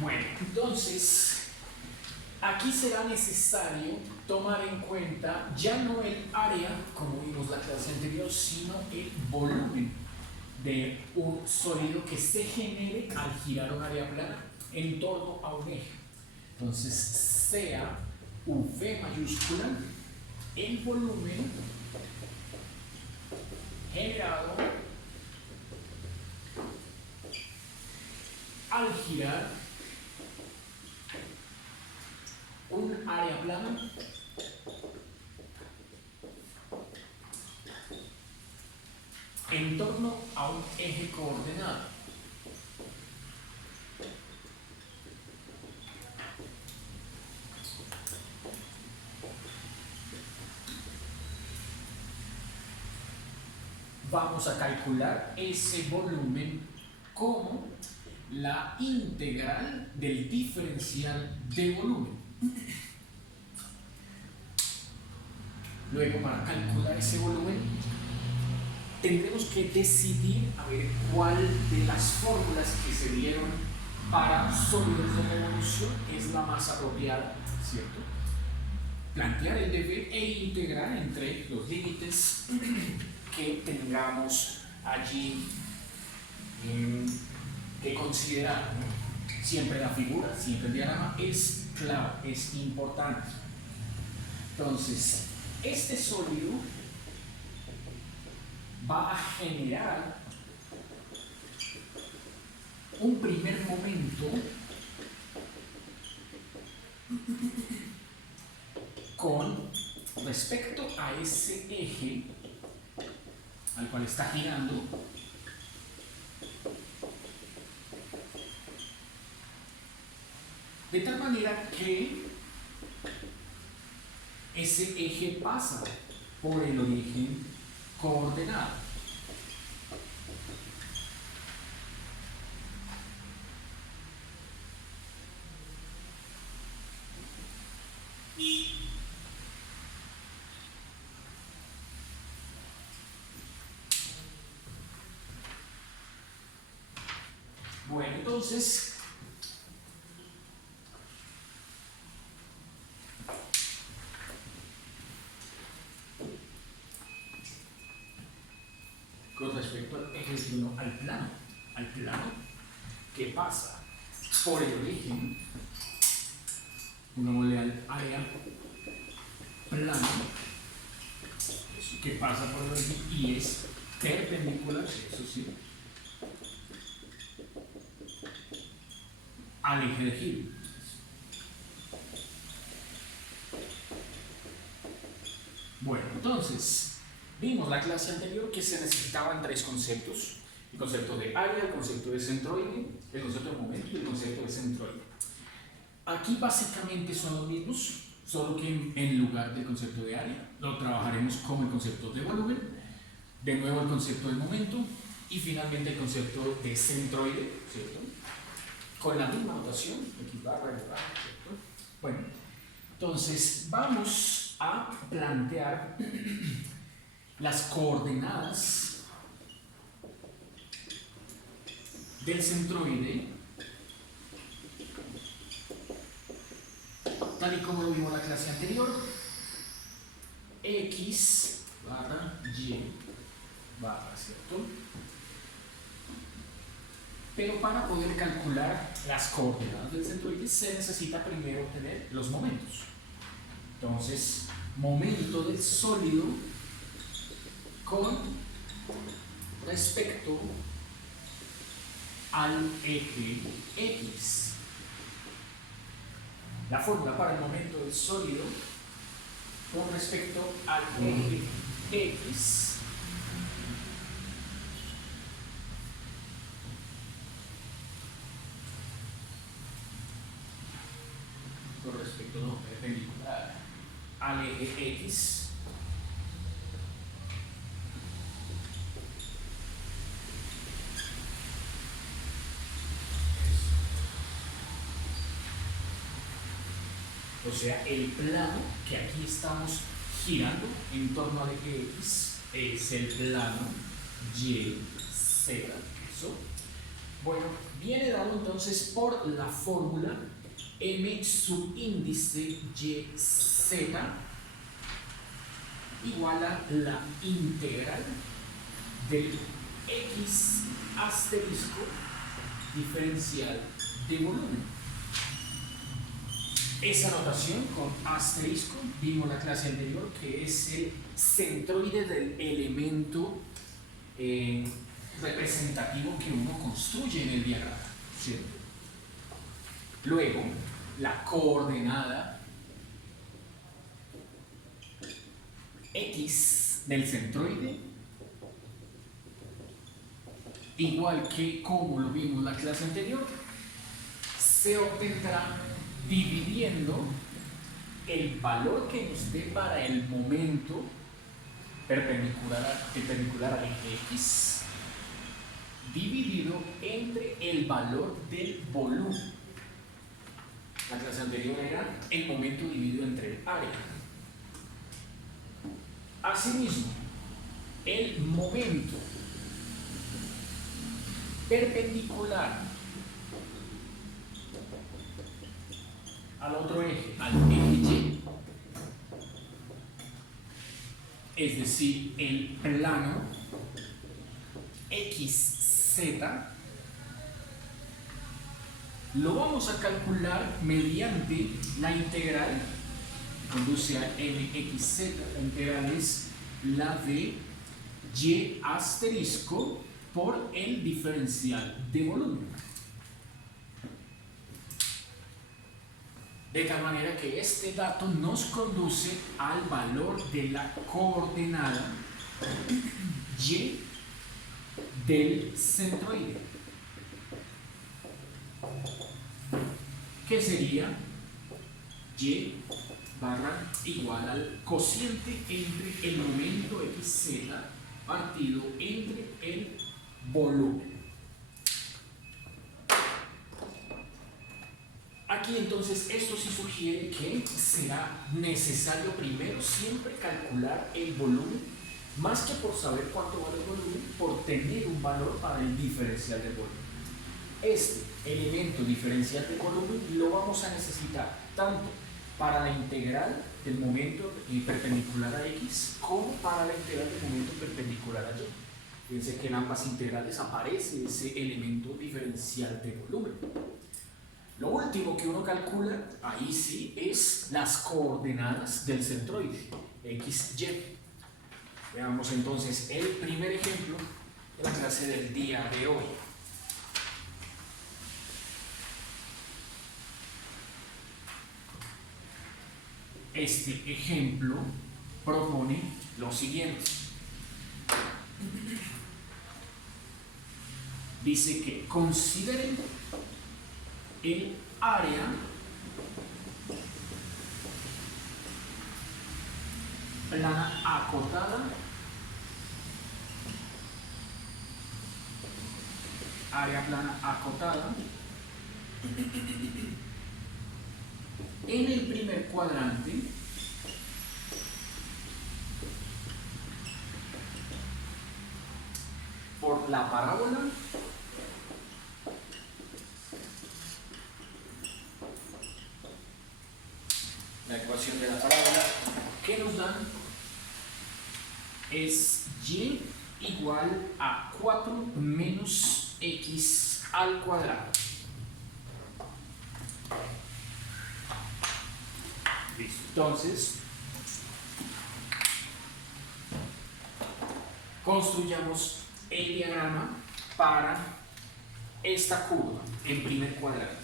Bueno, entonces, aquí será necesario tomar en cuenta ya no el área, como vimos la clase anterior, sino el volumen de un sólido que se genere al girar un área plana en torno a un eje. Entonces, sea V mayúscula el volumen generado al girar un área plana en torno a un eje coordenado. Vamos a calcular ese volumen como la integral del diferencial de volumen. Luego, para calcular ese volumen, tendremos que decidir a ver cuál de las fórmulas que se dieron para sólidos de revolución es la más apropiada, ¿cierto? Plantear el deber e integrar entre los límites que tengamos allí que considerar. Siempre la figura, siempre el diagrama es clave, es importante. Entonces, este sólido va a generar un primer momento con respecto a ese eje al cual está girando, de tal manera que ese eje pasa por el origen coordenado. Bueno, entonces, con respecto al eje 1 al plano que pasa por el origen, pongámosle al área plano, que pasa por el origen y es perpendicular, eso sí, al eje de giro. Bueno, entonces, vimos la clase anterior que se necesitaban tres conceptos: el concepto de área, el concepto de centroide, el concepto de momento y el concepto de centroide. Aquí básicamente son los mismos, solo que en lugar del concepto de área lo trabajaremos como el concepto de volumen, de nuevo el concepto de momento y finalmente el concepto de centroide, ¿cierto? Con la misma notación, X barra, Y barra, ¿cierto? Bueno, entonces vamos a plantear las coordenadas del centroide tal y como lo vimos en la clase anterior: X barra Y barra, ¿cierto? Pero para poder calcular las coordenadas del centroide se necesita primero obtener los momentos. Entonces, momento del sólido con respecto al eje X. La fórmula para el momento del sólido con respecto al eje X con respecto perpendicular al eje X o sea, el plano que aquí estamos girando en torno al eje X es el plano Y, Z, eso. Bueno, viene dado entonces por la fórmula m subíndice yz igual a la integral del x asterisco diferencial de volumen. Esa notación con asterisco vimos la clase anterior que es el centroide del elemento representativo que uno construye en el diagrama, ¿cierto? Luego, la coordenada x del centroide, igual que como lo vimos en la clase anterior, se obtendrá dividiendo el valor que nos dé para el momento perpendicular al eje x dividido entre el valor del volumen. La clase anterior era el momento dividido entre el área. Asimismo, el momento perpendicular al otro eje, al eje Y, es decir, el plano XZ, lo vamos a calcular mediante la integral que conduce a mxz. La integral es la de y asterisco por el diferencial de volumen. De tal manera que este dato nos conduce al valor de la coordenada y del centroide, que sería y barra igual al cociente entre el momento xz partido entre el volumen. Aquí entonces esto sí sugiere que será necesario primero siempre calcular el volumen, más que por saber cuánto vale el volumen, por tener un valor para el diferencial del volumen. Este elemento diferencial de volumen lo vamos a necesitar tanto para la integral del momento perpendicular a x como para la integral del momento perpendicular a y. Fíjense que en ambas integrales aparece ese elemento diferencial de volumen. Lo último que uno calcula, ahí sí, es las coordenadas del centroide, x, y. Veamos entonces el primer ejemplo de la clase del día de hoy. Este ejemplo propone lo siguiente. Dice que consideren el área plana acotada, en el primer cuadrante por la parábola la ecuación de la parábola que nos dan es y igual a 4 menos x al cuadrado. Listo. Entonces, construyamos el diagrama para esta curva en primer cuadrante.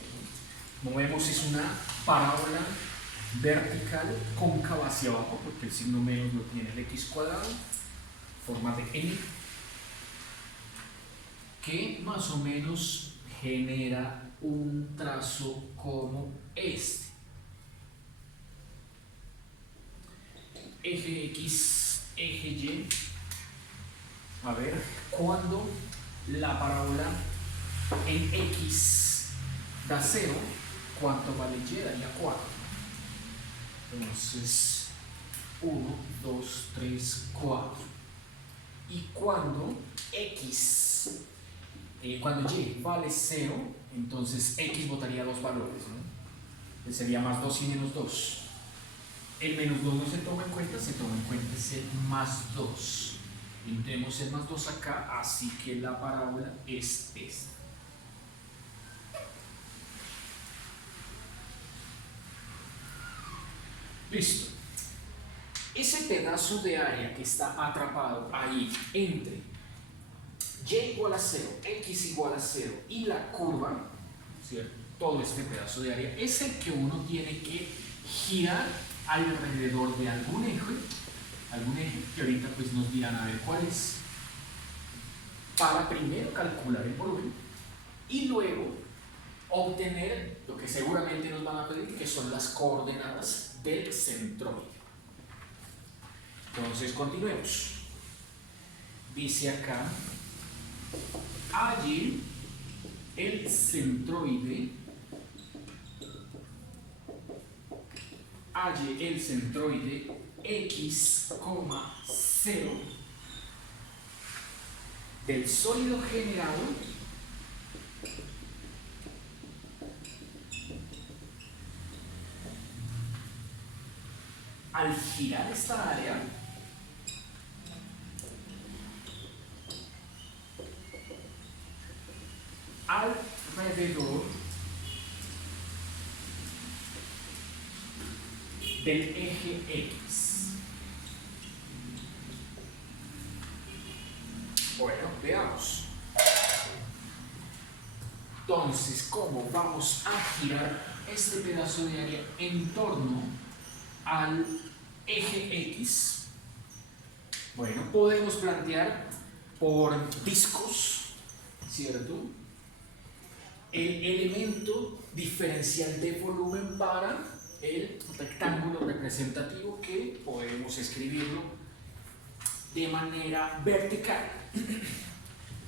Como vemos, es una parábola vertical cóncava hacia abajo, porque el signo menos lo tiene el x cuadrado, forma de n, que más o menos genera un trazo como este. Eje x, eje y. A ver, cuando la parábola en x da 0, ¿cuánto vale y? Daría 4. Entonces, 1, 2, 3, 4. Y cuando x Cuando y vale 0, entonces x botaría dos valores, ¿no? Que sería más 2 y menos 2. El menos 2 no se toma en cuenta, se toma en cuenta es el más 2. Tenemos el más 2 acá, así que la parábola es esta. Listo. Ese pedazo de área que está atrapado ahí entre y igual a 0, x igual a 0 y la curva, ¿cierto? Todo este pedazo de área es el que uno tiene que girar alrededor de algún eje que ahorita pues nos dirán a ver cuál es, para primero calcular el volumen y luego obtener lo que seguramente nos van a pedir, que son las coordenadas del centroide. Entonces continuemos. Dice acá, allí el centroide x, 0 del sólido generado al girar esta área alrededor del eje X. Bueno, veamos. Entonces, ¿cómo vamos a girar este pedazo de área en torno al eje X? Bueno, podemos plantear por discos, ¿cierto? El elemento diferencial de volumen para el rectángulo representativo, que podemos escribirlo de manera vertical.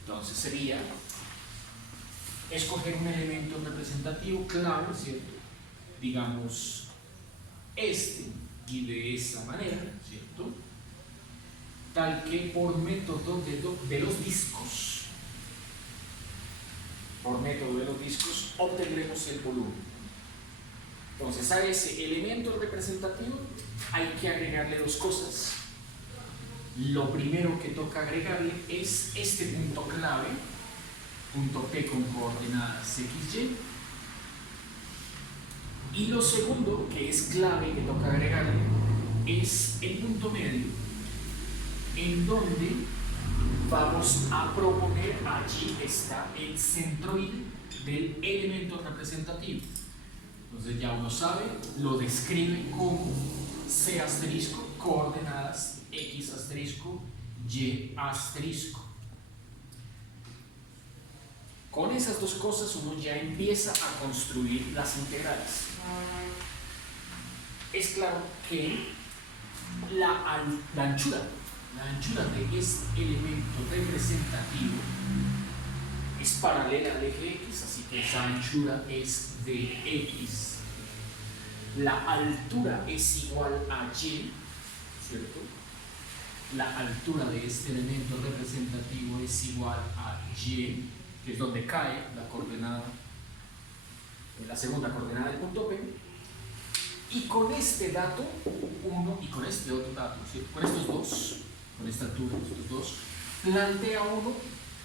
Entonces sería escoger un elemento representativo clave, ¿cierto? Digamos este, y de esa manera, ¿cierto? Tal que por método de los discos, obtendremos el volumen. Entonces a ese elemento representativo hay que agregarle dos cosas. Lo primero que toca agregarle es este punto clave, punto P con coordenadas XY. Y lo segundo, que es clave, que toca agregarle, es el punto medio, en donde vamos a proponer, allí está el centroide del elemento representativo. Entonces ya uno sabe, lo describe como C asterisco, coordenadas X asterisco, Y asterisco. Con esas dos cosas uno ya empieza a construir las integrales. Es claro que la anchura de este elemento representativo es paralela al eje X, así que esa anchura es de X. La altura es igual a Y, ¿cierto? La altura de este elemento representativo es igual a Y, que es donde cae la coordenada, la segunda coordenada del punto P. Y con este dato 1 y con este otro dato, ¿cierto? Con estos dos, con esta altura, estos dos, plantea uno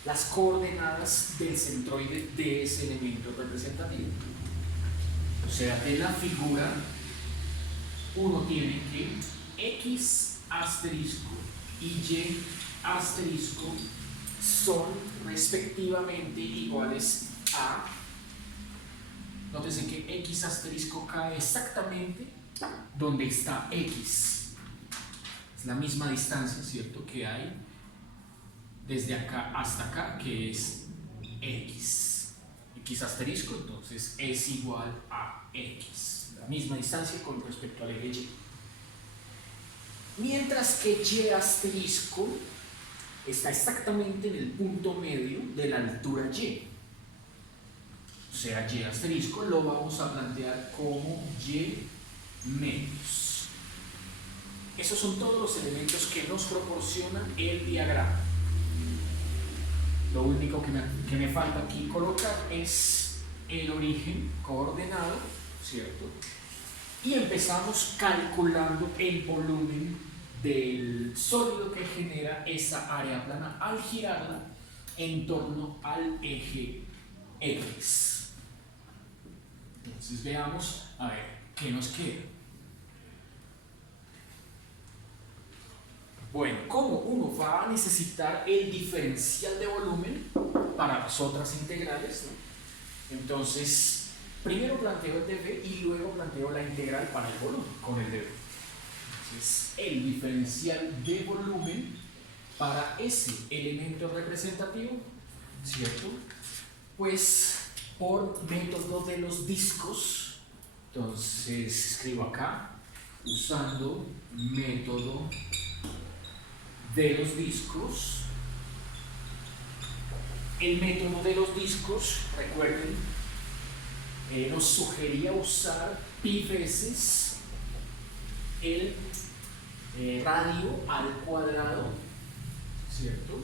las coordenadas del centroide de ese elemento representativo. O sea, de la figura uno tiene que X asterisco y Y asterisco son respectivamente iguales a, nótense que X asterisco cae exactamente donde está X. Es la misma distancia, ¿cierto?, que hay desde acá hasta acá, que es X. X asterisco, entonces es igual a X. La misma distancia con respecto al eje Y. Mientras que Y asterisco está exactamente en el punto medio de la altura Y. O sea, Y asterisco lo vamos a plantear como Y medios. Esos son todos los elementos que nos proporciona el diagrama. Lo único que me falta aquí colocar es el origen coordenado, ¿cierto? Y empezamos calculando el volumen del sólido que genera esa área plana al girarla en torno al eje X. Entonces veamos, a ver, ¿qué nos queda? Bueno, como uno va a necesitar el diferencial de volumen para las otras integrales, ¿no? Entonces, primero planteo el dv y luego planteo la integral para el volumen con el dv. Entonces, el diferencial de volumen para ese elemento representativo, ¿cierto? Pues por método de los discos, entonces escribo acá, usando método de los discos. El método de los discos, recuerden, nos sugería usar pi veces el radio al cuadrado, ¿cierto?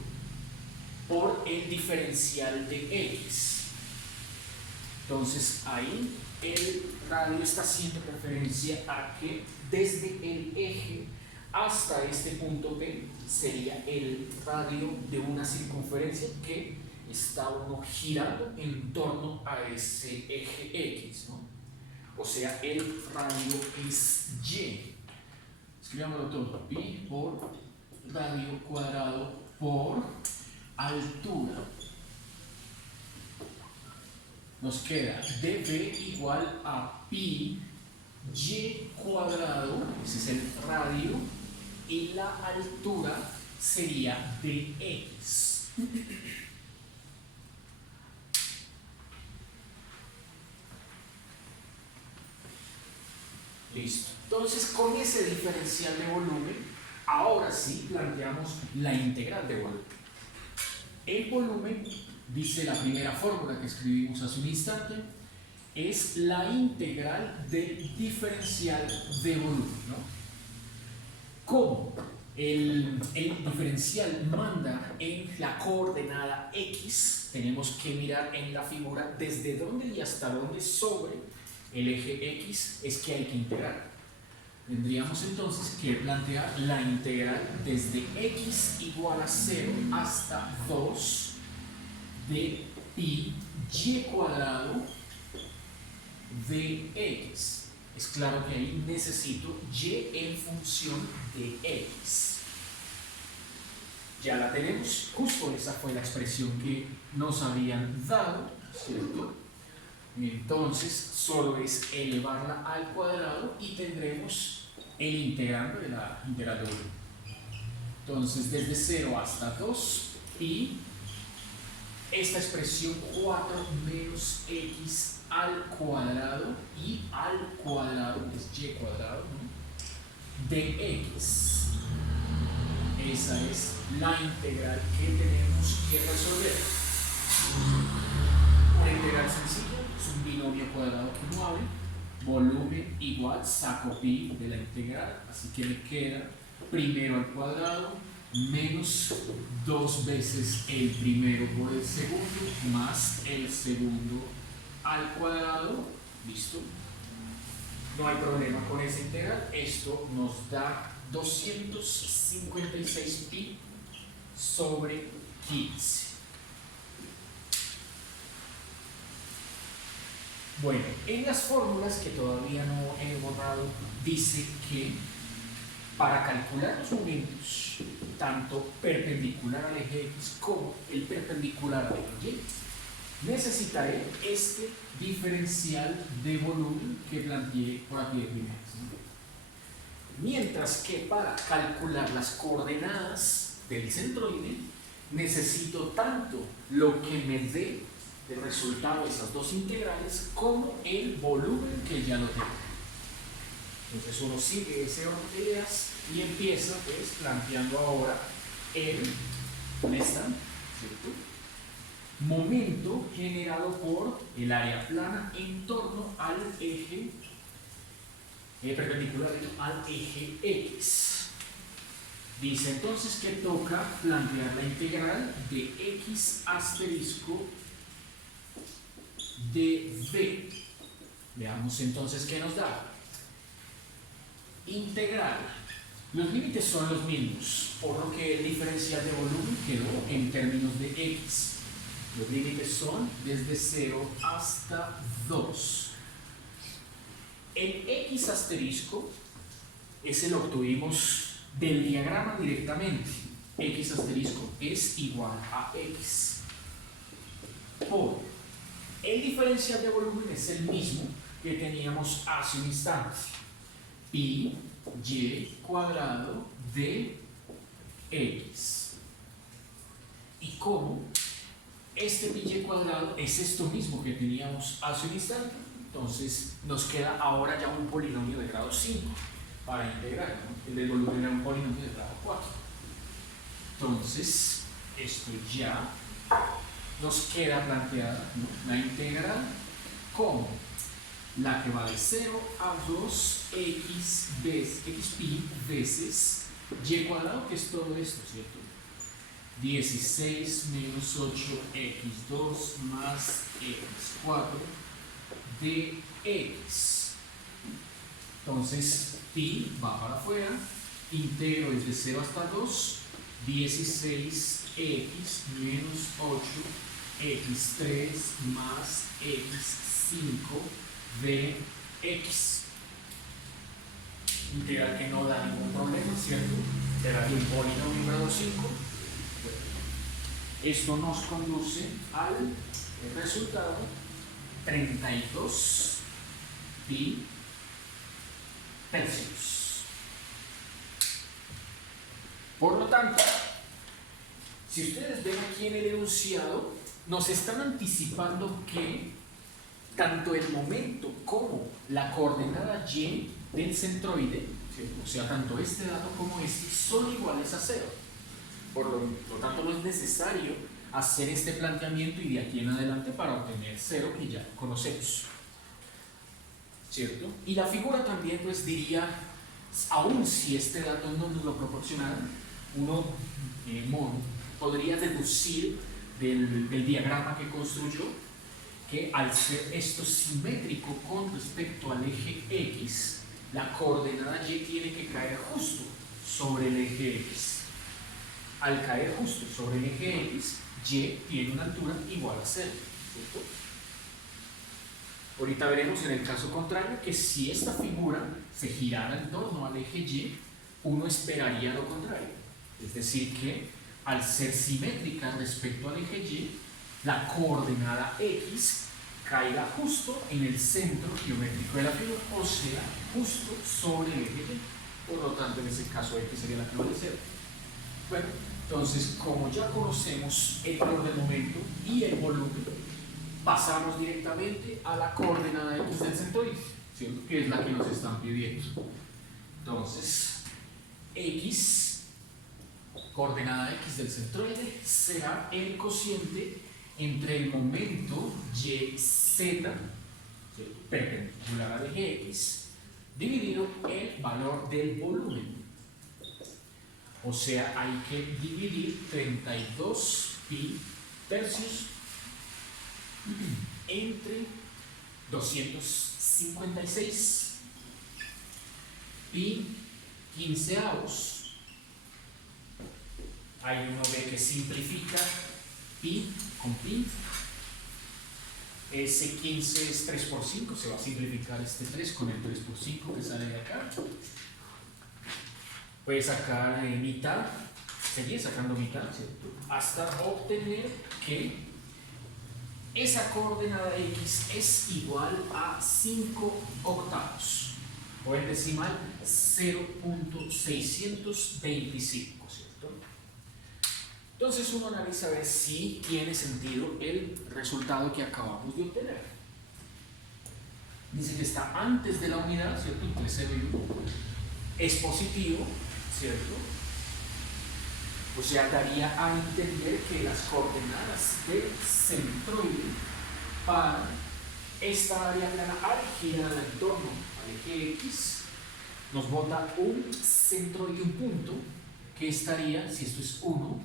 Por el diferencial de x. Entonces ahí el radio está haciendo referencia a que desde el eje hasta este punto P sería el radio de una circunferencia que está uno girando en torno a ese eje X, ¿no? O sea, el radio es Y. Escribámoslo todo, pi por radio cuadrado por altura. Nos queda dv igual a pi y cuadrado, ese es el radio, y la altura sería dx. Listo. Entonces, con ese diferencial de volumen, ahora sí planteamos la integral de volumen. El volumen, dice la primera fórmula que escribimos hace un instante, es la integral del diferencial de volumen, ¿no? Como el diferencial manda en la coordenada x, tenemos que mirar en la figura desde dónde y hasta dónde sobre el eje x es que hay que integrar. Tendríamos entonces que plantear la integral desde x igual a 0 hasta 2 de pi y cuadrado de x. Es claro que ahí necesito y en función de x. Ya la tenemos, justo esa fue la expresión que nos habían dado, ¿cierto? Entonces solo es elevarla al cuadrado y tendremos el integrando de la integral de volumen. Entonces desde 0 hasta 2 pi, esta expresión 4 menos x al cuadrado y al cuadrado, que es y cuadrado, ¿no? De x. Esa es la integral que tenemos que resolver. Una integral sencilla, es un binomio cuadrado que no abre, volumen igual, saco pi de la integral, así que me queda primero al cuadrado menos 2 veces el primero por el segundo más el segundo al cuadrado. Listo, no hay problema con esa integral. Esto nos da 256 pi sobre 15. Bueno, en las fórmulas que todavía no he borrado, dice que para calcular los momentos, tanto perpendicular al eje X como el perpendicular al eje Y, necesitaré este diferencial de volumen que planteé por aquí de primeras. Mientras que para calcular las coordenadas del centroide, necesito tanto lo que me dé el resultado de esas dos integrales como el volumen que ya lo tengo. Entonces uno sigue ese orden de ideas y empieza pues planteando ahora el momento generado por el área plana en torno al eje perpendicular al eje X. Dice entonces que toca plantear la integral de x asterisco de v. Veamos entonces qué nos da. Integral. Los límites son los mismos, por lo que el diferencial de volumen quedó en términos de x. Los límites son desde 0 hasta 2. El x asterisco, ese lo obtuvimos del diagrama directamente. X asterisco es igual a x por el diferencial de volumen es el mismo que teníamos hace un instante. Pi y cuadrado de x. Y como este pi y cuadrado es esto mismo que teníamos hace un instante, entonces nos queda ahora ya un polinomio de grado 5 para integrar, ¿no? El del volumen era un polinomio de grado 4. Entonces, esto ya nos queda planteada, ¿no? La integral como la que va de 0 a 2 x pi veces y cuadrado, que es todo esto, ¿cierto? 16 menos 8x2 más x4 de x. Entonces, pi va para afuera, integro desde 0 hasta 2, 16x menos 8x3 más x5 de x. Integral que no da ningún problema, ¿cierto? Era de un polinomio grado 5. Esto nos conduce al resultado 32 pi tercios. Por lo tanto, si ustedes ven aquí en el enunciado, nos están anticipando que tanto el momento como la coordenada y del centroide, ¿cierto? O sea, tanto este dato como este, son iguales a 0. Por lo tanto, no es necesario hacer este planteamiento y de aquí en adelante para obtener 0 que ya conocemos, ¿cierto? Y la figura también pues diría, aun si este dato no nos lo proporcionara, uno podría deducir del diagrama que construyó que al ser esto simétrico con respecto al eje X, la coordenada Y tiene que caer justo sobre el eje X. Al caer justo sobre el eje X, Y tiene una altura igual a 0, ¿cierto? Ahorita veremos en el caso contrario que si esta figura se girara en torno al eje Y, uno esperaría lo contrario. Es decir, que al ser simétrica respecto al eje Y, la coordenada X caiga justo en el centro geométrico de la figura, o sea, justo sobre el eje Y. Por lo tanto, en ese caso X sería la que vale 0. Bueno, entonces, como ya conocemos el valor del momento y el volumen, pasamos directamente a la coordenada X del centroide, ¿cierto? Que es la que nos están pidiendo. Entonces, X, coordenada X del centroide, será el cociente entre el momento YZ, ¿cierto? Perpendicular al eje X, dividido el valor del volumen. O sea, hay que dividir 32 pi tercios entre 256 pi quinceavos. Ahí uno ve que simplifica pi con pi. Ese 15 es 3 por 5, se va a simplificar este 3 con el 3 por 5 que sale de acá. Puede sacar mitad, seguir sacando mitad, ¿cierto? Hasta obtener que esa coordenada X es igual a 5 octavos, o en decimal 0.625, ¿cierto? Entonces uno analiza a ver si tiene sentido el resultado que acabamos de obtener. Dice que está antes de la unidad, ¿cierto? Entre 0 y 1. Es positivo, ¿cierto? O sea, daría a entender que las coordenadas del centroide para esta área plana algirada en torno al eje X nos bota un centroide, un punto que estaría, si esto es 1,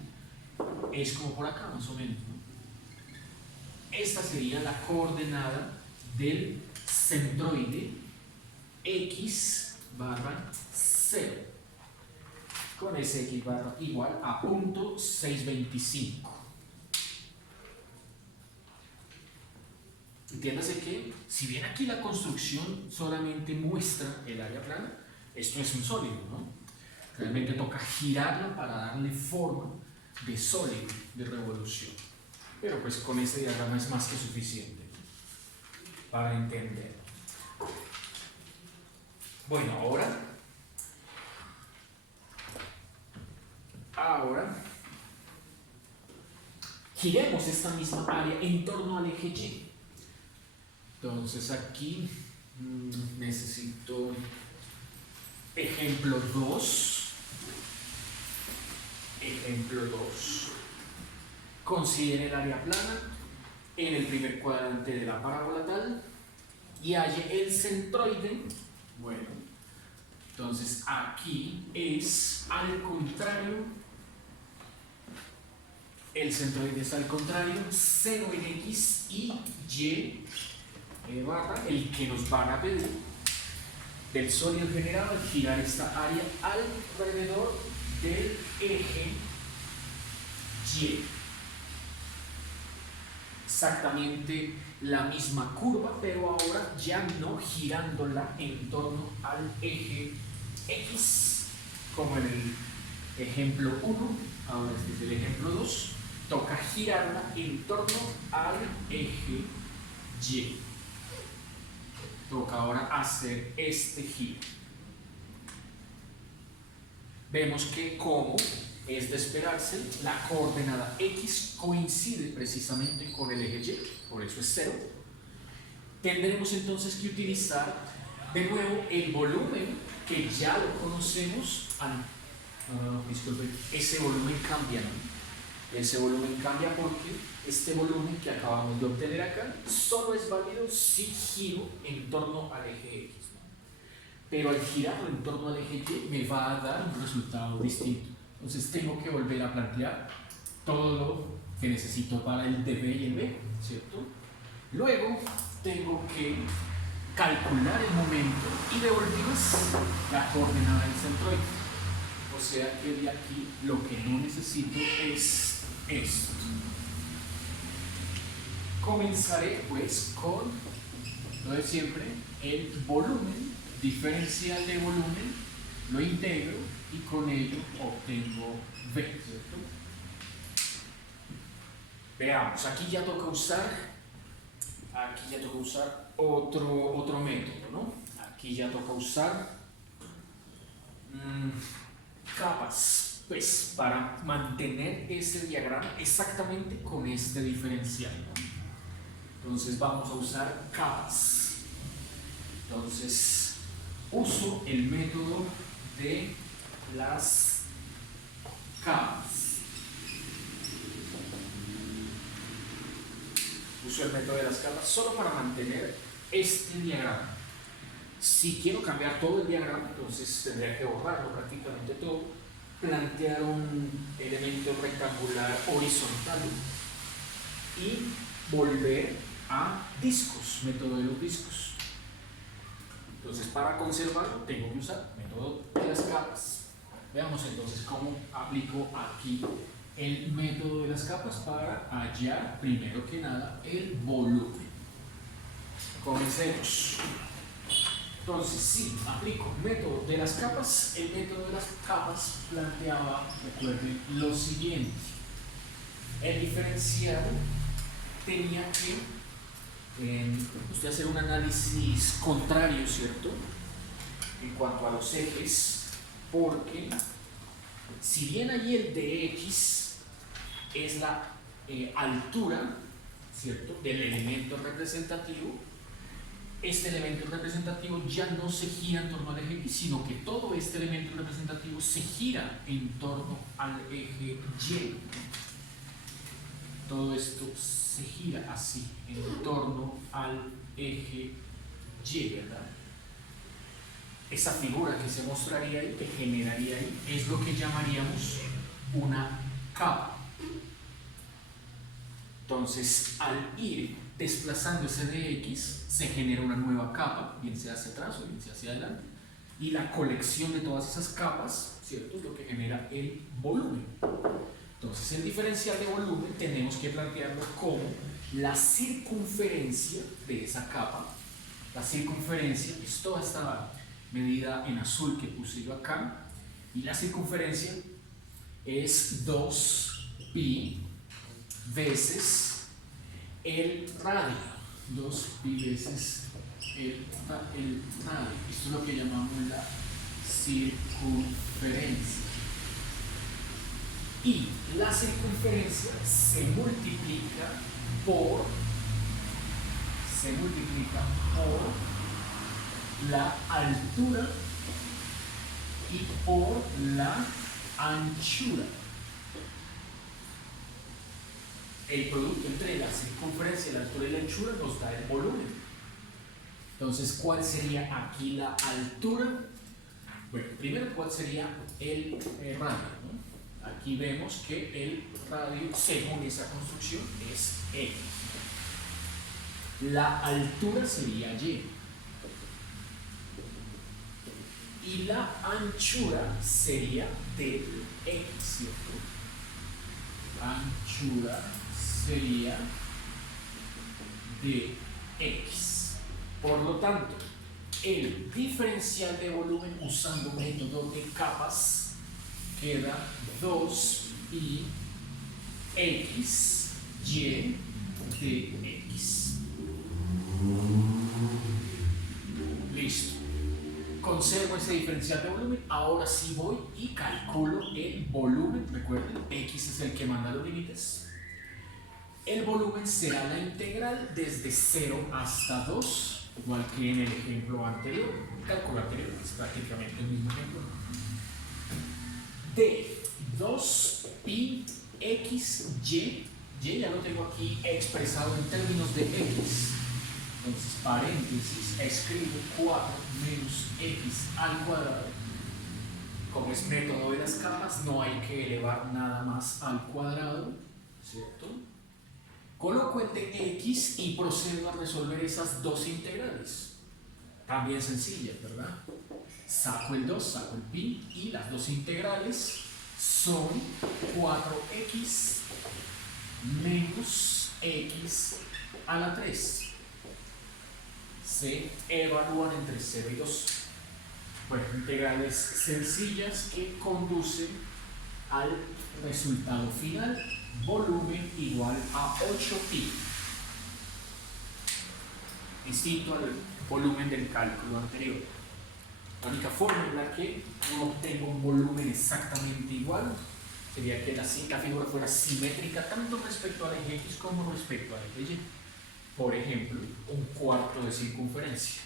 es como por acá más o menos, ¿no? Esta sería la coordenada del centroide x barra 0, con ese x barra igual a 0.625. Entiéndase que, si bien aquí la construcción solamente muestra el área plana, esto es un sólido, ¿no? Realmente toca girarla para darle forma de sólido, de revolución. Pero pues con este diagrama es más que suficiente para entender. Bueno, ahora giremos esta misma área en torno al eje Y. Entonces aquí necesito ejemplo 2. Ejemplo 2. Considere el área plana en el primer cuadrante de la parábola tal y halle el centroide. Bueno, entonces aquí es al contrario. El centroide es al contrario, 0 en X y Y barra, el que nos van a pedir del sólido generado al girar esta área alrededor del eje Y. Exactamente la misma curva, pero ahora ya no girándola en torno al eje X, como en el ejemplo 1, ahora este es el ejemplo 2, toca girarla en torno al eje Y. Toca ahora hacer este giro. Vemos que, como es de esperarse, la coordenada X coincide precisamente con el eje Y, por eso es 0. Tendremos entonces que utilizar de nuevo el volumen que ya lo conocemos. Disculpen, ese volumen cambia, ¿no? Ese volumen cambia porque este volumen que acabamos de obtener acá solo es válido si giro en torno al eje X, ¿no? Pero al girarlo en torno al eje Y me va a dar un resultado distinto. Entonces tengo que volver a plantear todo lo que necesito para el dB y el B, ¿cierto? Luego tengo que calcular el momento y devolver la coordenada del centroide. O sea que de aquí lo que no necesito es esto. Comenzaré pues con lo de siempre, el volumen diferencial de volumen, lo integro y con ello obtengo V, ¿cierto? Veamos, aquí ya toca usar otro método, ¿no? Aquí ya toca usar capas, pues, para mantener ese diagrama exactamente con este diferencial. Entonces vamos a usar capas. Entonces uso el método de las capas. Uso el método de las capas solo para mantener este diagrama. Si quiero cambiar todo el diagrama, entonces tendría que borrarlo prácticamente todo, plantear un elemento rectangular horizontal y volver a discos, método de los discos. Entonces, para conservarlo tengo que usar método de las capas. Veamos entonces cómo aplico aquí el método de las capas para hallar primero que nada el volumen. Comencemos. Entonces, sí, aplico método de las capas. El método de las capas planteaba, recuerden, lo siguiente. El diferencial tenía que usted hacer un análisis contrario, ¿cierto? En cuanto a los ejes, porque si bien allí el dx es la altura, ¿cierto?, del elemento representativo, este elemento representativo ya no se gira en torno al eje X, sino que todo este elemento representativo se gira en torno al eje Y. Todo esto se gira así, en torno al eje Y, ¿verdad? esa figura que se mostraría ahí, que generaría ahí, es lo que llamaríamos una capa. Entonces, al ir desplazando ese dx, se genera una nueva capa, bien sea hacia atrás o bien sea hacia adelante, y la colección de todas esas capas, ¿cierto?, es lo que genera el volumen. Entonces, el diferencial de volumen tenemos que plantearlo como la circunferencia de esa capa. La circunferencia es toda esta medida en azul que puse yo acá, y la circunferencia es 2pi veces el radio. 2pi veces el radio. Esto es lo que llamamos la circunferencia. Y la circunferencia se multiplica por la altura y por la anchura. El producto entre la circunferencia, la altura y la anchura nos da el volumen. Entonces, ¿cuál sería aquí la altura? Bueno, primero, ¿cuál sería el radio, ¿no? Aquí vemos que el radio, según esa construcción, es X. La altura sería Y. Y la anchura sería del X, ¿cierto? Anchura sería de X. Por lo tanto, el diferencial de volumen usando método de capas queda 2pi x y de x. Listo. Conservo ese diferencial de volumen. Ahora sí voy y calculo el volumen. Recuerden, x es el que manda los límites. El volumen será la integral desde 0 hasta 2, igual que en el ejemplo anterior. El cálculo anterior es prácticamente el mismo ejemplo. De 2pi x y ya lo tengo aquí expresado en términos de x. Entonces, paréntesis, escribo 4 menos x al cuadrado. Como es método de las capas, no hay que elevar nada más al cuadrado, ¿cierto? Coloco el de x y procedo a resolver esas dos integrales. También sencillas, ¿verdad? Saco el 2, saco el pi, y las dos integrales son 4x menos x a la 3. Se evalúan entre 0 y 2. Bueno, integrales sencillas que conducen al resultado final, volumen igual a 8pi. Distinto al volumen del cálculo anterior. La única forma en la que no obtengo un volumen exactamente igual sería que la figura fuera simétrica tanto respecto al eje X como respecto al eje Y. Por ejemplo, un cuarto de circunferencia,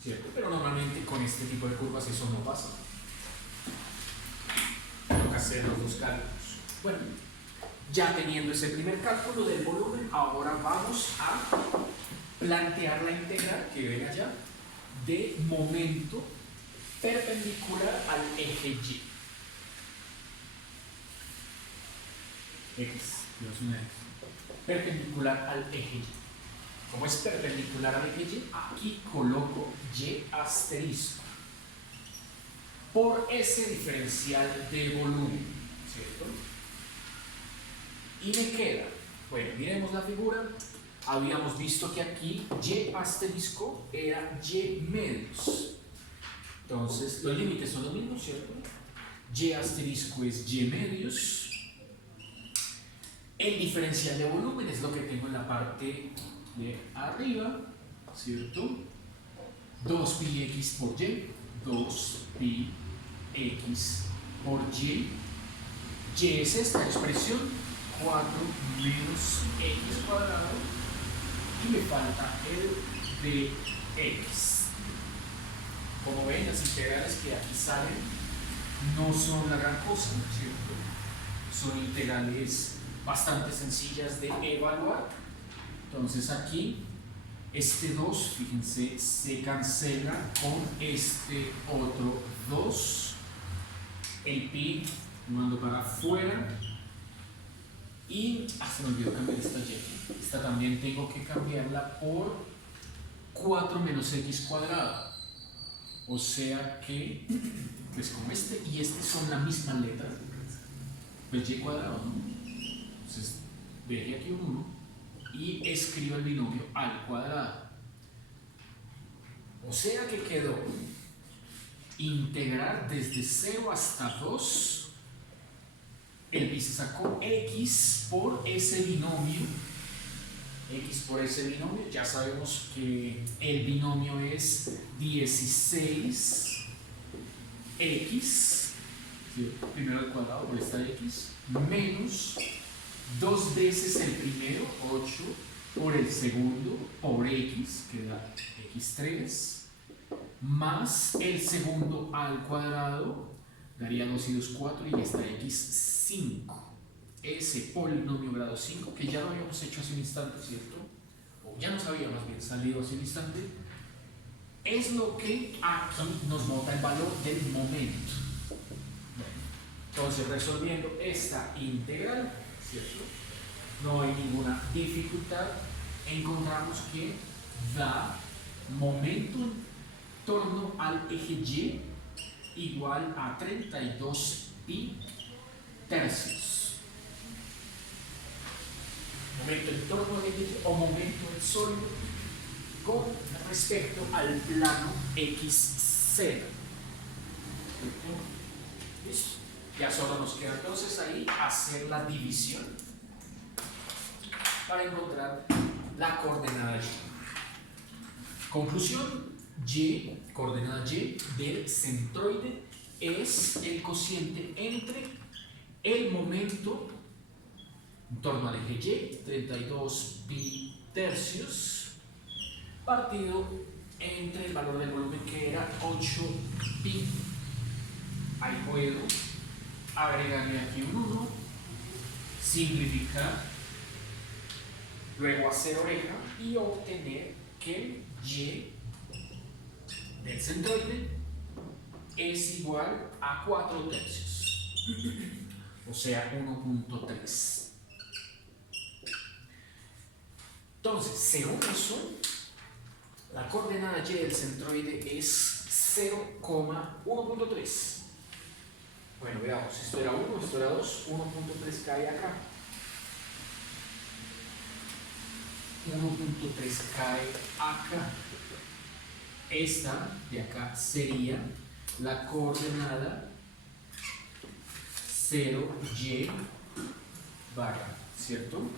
¿cierto? Pero normalmente con este tipo de curvas eso no pasa. Tengo que hacer los dos cálculos. Bueno, ya teniendo ese primer cálculo del volumen, ahora vamos a plantear la integral que ven allá de momento perpendicular al eje Y. X, Dios mío. Perpendicular al eje Y. Como es perpendicular al eje Y, aquí coloco Y asterisco por ese diferencial de volumen, ¿cierto? Y me queda, bueno, miremos la figura. Habíamos visto que aquí Y asterisco era Y medios. Entonces, los límites son los mismos, ¿cierto? Y asterisco es Y medios. El diferencial de volumen es lo que tengo en la parte de arriba, ¿cierto? 2pi x por Y, 2pi x por Y. Y es esta expresión, 4 menos x cuadrado, y me falta el de x. Como ven, las integrales que aquí salen no son la gran cosa, ¿cierto? Son integrales bastante sencillas de evaluar. Entonces aquí Este 2, fíjense, se cancela con este otro 2. El pi lo mando para afuera. Y se me olvidó cambiar esta y. Esta también tengo que cambiarla por 4 menos x cuadrado. O sea que, pues como este y este son la misma letra, pues y cuadrado, ¿no? Entonces, dejé aquí un 1 y escribo el binomio al cuadrado. O sea que quedó integrar desde 0 hasta 2. El pi se sacó x por ese binomio. X por ese binomio. Ya sabemos que el binomio es 16x. ¿Sí? Primero al cuadrado por esta x. Menos 2 veces el primero, 8, por el segundo, por x, que da x3. Más el segundo al cuadrado, daría 2 y 2, 4 y esta x5. Ese polinomio grado 5, que ya lo habíamos hecho hace un instante, ¿cierto? O ya nos había más bien salido hace un instante, es lo que aquí nos bota el valor del momento. Bueno, entonces, resolviendo esta integral, ¿cierto? No hay ninguna dificultad. Encontramos que da momento en torno al eje Y igual a 32 pi tercios. Momento en torno al eje Y o momento en sólido con respecto al plano XZ. ¿Listo? Ya solo nos queda entonces ahí hacer la división para encontrar la coordenada Y. Conclusión: Y, coordenada Y del centroide es el cociente entre el momento en torno al eje Y, 32 pi tercios, partido entre el valor del volumen que era 8 pi. Ahí puedo agregarle aquí un 1, simplificar, luego hacer oreja y obtener que Y del centroide es igual a 4 tercios, o sea 1.3. Entonces, según eso, la coordenada Y del centroide es 0,1.3. Bueno, veamos, esto era 1, esto era 2, 1.3 cae acá. 1.3 cae acá. Esta de acá sería la coordenada 0y barra, ¿cierto?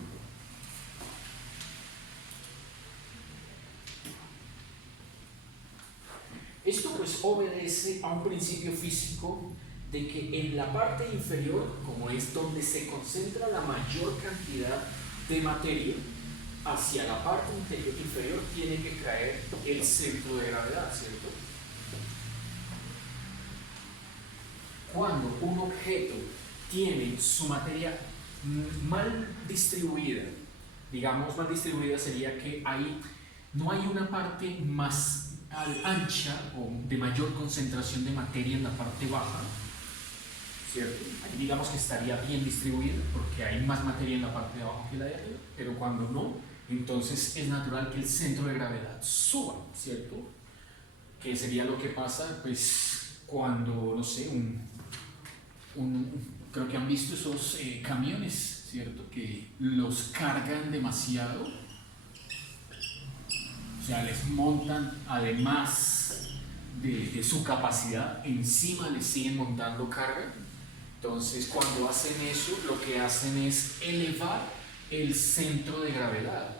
Esto pues obedece a un principio físico de que en la parte inferior, como es donde se concentra la mayor cantidad de materia, hacia la parte inferior tiene que caer el centro de gravedad, ¿cierto? Cuando un objeto tiene su materia mal distribuida, digamos mal distribuida sería que no hay una parte más ancha o de mayor concentración de materia en la parte baja, ¿cierto? Ahí digamos que estaría bien distribuida porque hay más materia en la parte de abajo que la de arriba, pero cuando no, entonces es natural que el centro de gravedad suba, ¿cierto? Que sería lo que pasa pues cuando, no sé, creo que han visto esos camiones, ¿cierto? Que los cargan demasiado, o sea, les montan además de su capacidad, encima les siguen montando carga. Entonces, cuando hacen eso, lo que hacen es elevar el centro de gravedad.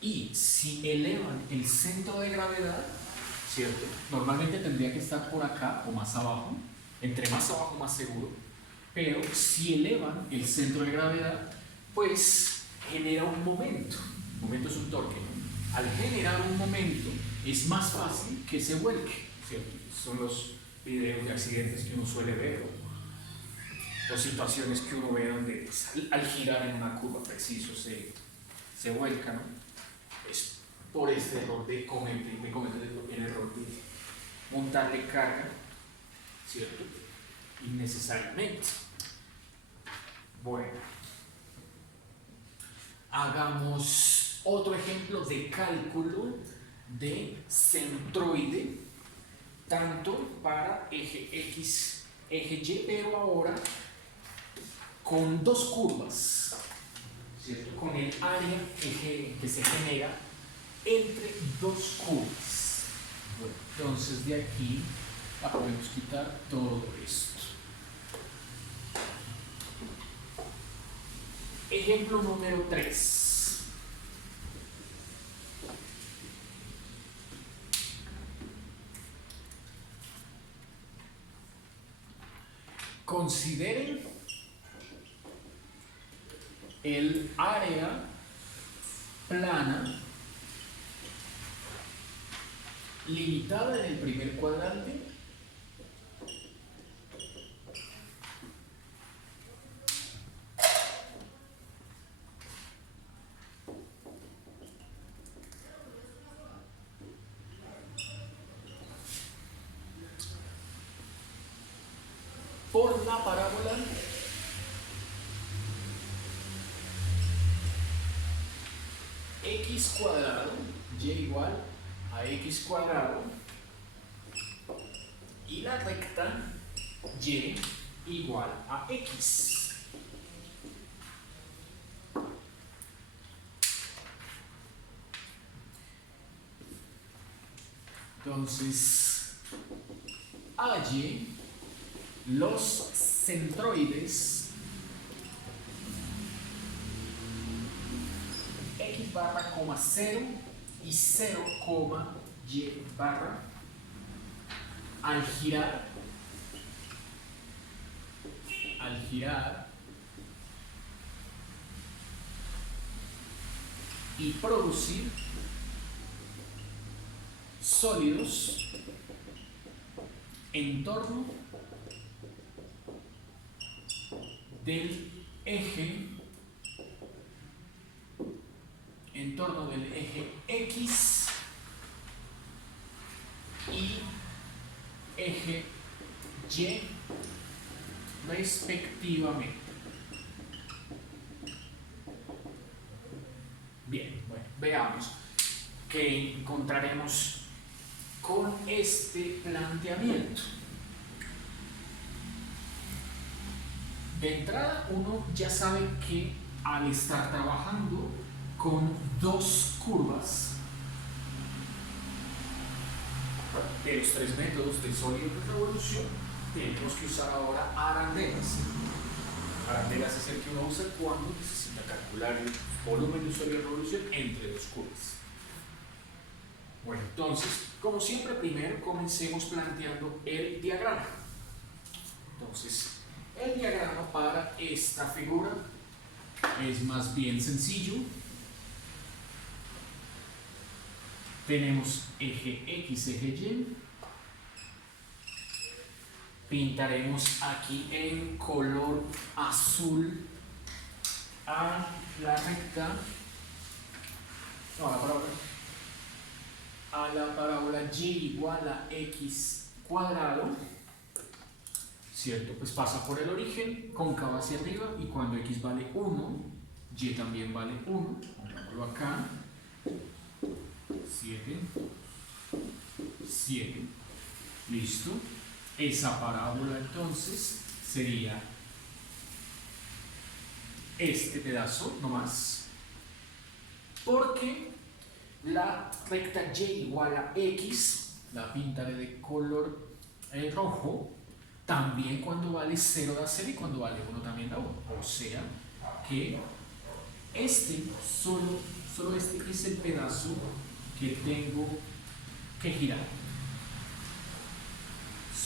Y si elevan el centro de gravedad, ¿cierto? Normalmente tendría que estar por acá o más abajo, entre más abajo más seguro, pero si elevan el centro de gravedad, pues genera un momento. El momento es un torque, ¿no? Al generar un momento, es más fácil que se vuelque, ¿cierto? Son los videos de accidentes que uno suele ver, o situaciones que uno ve donde pues, al girar en una curva preciso se vuelca, ¿no? por este error de cometer el error de montarle carga, ¿cierto? Innecesariamente. Bueno, hagamos otro ejemplo de cálculo de centroide, tanto para eje X, eje Y, pero ahora con dos curvas, ¿cierto? Con el área que se genera entre dos curvas. Bueno, entonces de aquí la podemos quitar todo esto. Ejemplo número 3. Consideren el área plana limitada en el primer cuadrante por la parábola x cuadrado, y igual a x cuadrado, y la recta y igual a x. Entonces, allí los centroides x barra, 0 y 0, y barra, al girar y producir sólidos en torno del eje, X y eje Y respectivamente. Bien, bueno, veamos qué encontraremos con este planteamiento. De entrada, uno ya sabe que al estar trabajando con dos curvas de los tres métodos de sólido de revolución, tenemos que usar ahora arandelas. Arandelas es el que uno usa cuando necesita calcular el volumen de un sólido de revolución entre dos curvas. Bueno, entonces, como siempre, primero comencemos planteando el diagrama. Entonces, el diagrama para esta figura es más bien sencillo. Tenemos eje X, eje Y. Pintaremos aquí en color azul a la recta, no, a la parábola y igual a x cuadrado, ¿cierto? Pues pasa por el origen, cóncava hacia arriba, y cuando x vale 1, y también vale 1, pongámoslo acá, 7, 7, listo. Esa parábola entonces sería este pedazo nomás, porque la recta y igual a x, la pintaré de color rojo, también cuando vale 0 da 0 y cuando vale 1 también da 1. O sea que solo este es el pedazo que tengo que girar.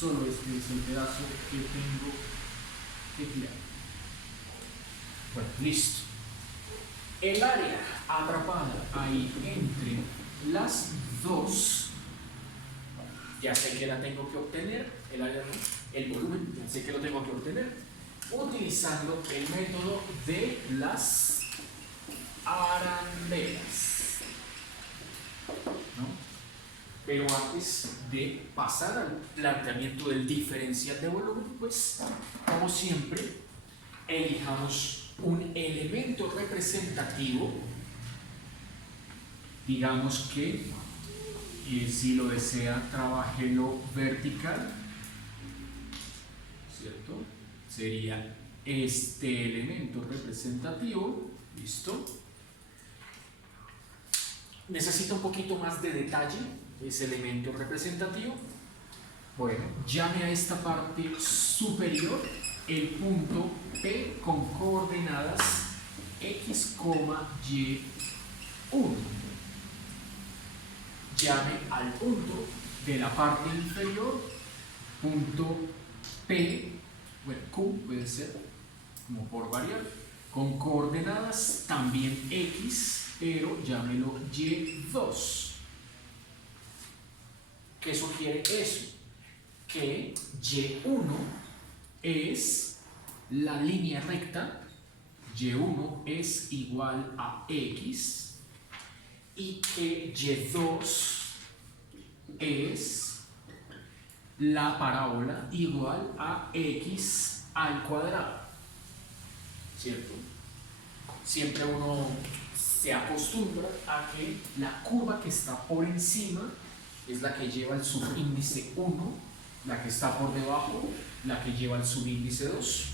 Solo este es el pedazo que tengo que girar. Bueno, listo. El área atrapada ahí entre las dos, ya sé que la tengo que obtener, el volumen, ya sé que lo tengo que obtener, utilizando el método de las arandelas. Pero antes de pasar al planteamiento del diferencial de volumen, pues, como siempre, elijamos un elemento representativo. Digamos que, si lo desea, trabájelo vertical, ¿cierto? Sería este elemento representativo, ¿listo? Necesita un poquito más de detalle ese elemento representativo. Bueno, llame a esta parte superior el punto P con coordenadas x, y, 1. Llame al punto de la parte inferior punto P, bueno, Q puede ser, como por variar, con coordenadas también x, pero llámelo y2. ¿Qué sugiere eso? Que y1 es la línea recta, y1 es igual a x, y que y2 es la parábola igual a x al cuadrado, ¿cierto? Siempre uno se acostumbra a que la curva que está por encima es la que lleva el subíndice 1, la que está por debajo, la que lleva el subíndice 2,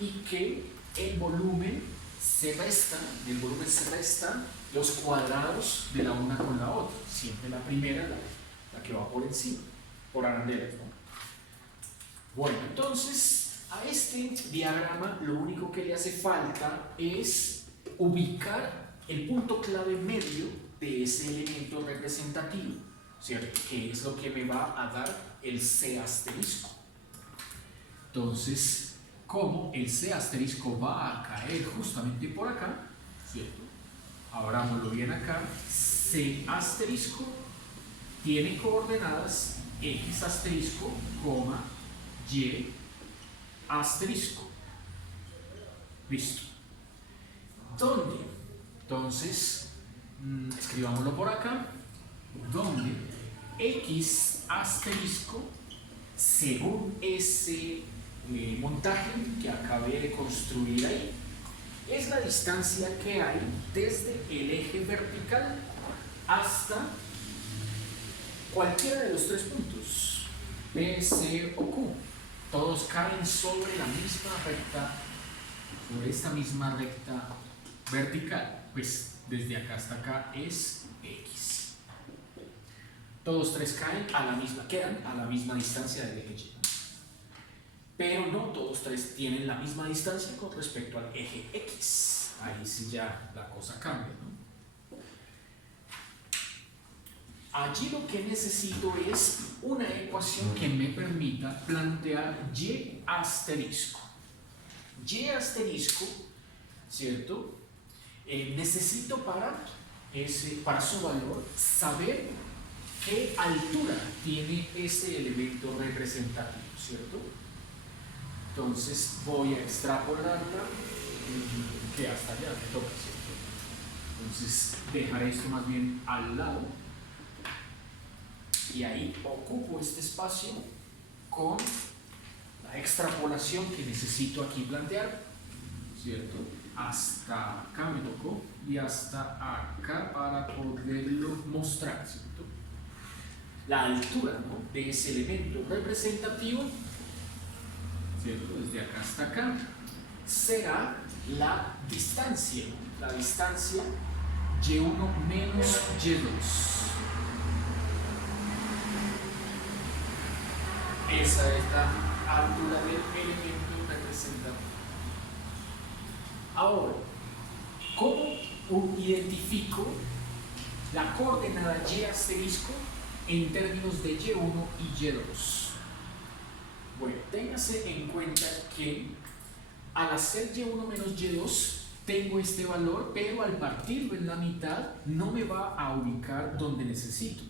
y que el volumen se resta, los cuadrados de la una con la otra. Siempre la primera, la que va por encima, por arandelas, ¿no? Bueno, entonces a este diagrama lo único que le hace falta es ubicar el punto clave medio de ese elemento representativo, ¿cierto? Que es lo que me va a dar el C asterisco. Entonces, como el C asterisco va a caer justamente por acá, ¿cierto? Abrámoslo bien acá. C asterisco tiene coordenadas x asterisco, y asterisco. Listo. ¿Dónde? Entonces, escribámoslo por acá. Donde x asterisco, según ese montaje que acabé de construir ahí, es la distancia que hay desde el eje vertical hasta cualquiera de los tres puntos, P, C o Q. Todos caen sobre la misma recta, sobre esta misma recta vertical. Pues desde acá hasta acá es X. Todos tres caen a la misma, quedan a la misma distancia del eje Y. Pero no todos tres tienen la misma distancia con respecto al eje X. Ahí sí ya la cosa cambia, ¿no? Allí lo que necesito es una ecuación que me permita plantear y asterisco. Y asterisco, ¿cierto? Necesito para su valor saber qué altura tiene ese elemento representativo, ¿cierto? Entonces voy a extrapolarla, que hasta allá me toca, ¿cierto? Entonces dejaré esto más bien al lado y ahí ocupo este espacio con la extrapolación que necesito aquí plantear, ¿cierto? Hasta acá me tocó y hasta acá para poderlo mostrar, ¿cierto? La altura, ¿no?, de ese elemento representativo, ¿cierto?, desde acá hasta acá, será la distancia y1 menos y2. Esa es la altura del elemento representativo. Ahora, ¿cómo identifico la coordenada y asterisco en términos de y1 y y2? Bueno, téngase en cuenta que al hacer y1 menos y2 tengo este valor, pero al partirlo en la mitad no me va a ubicar donde necesito,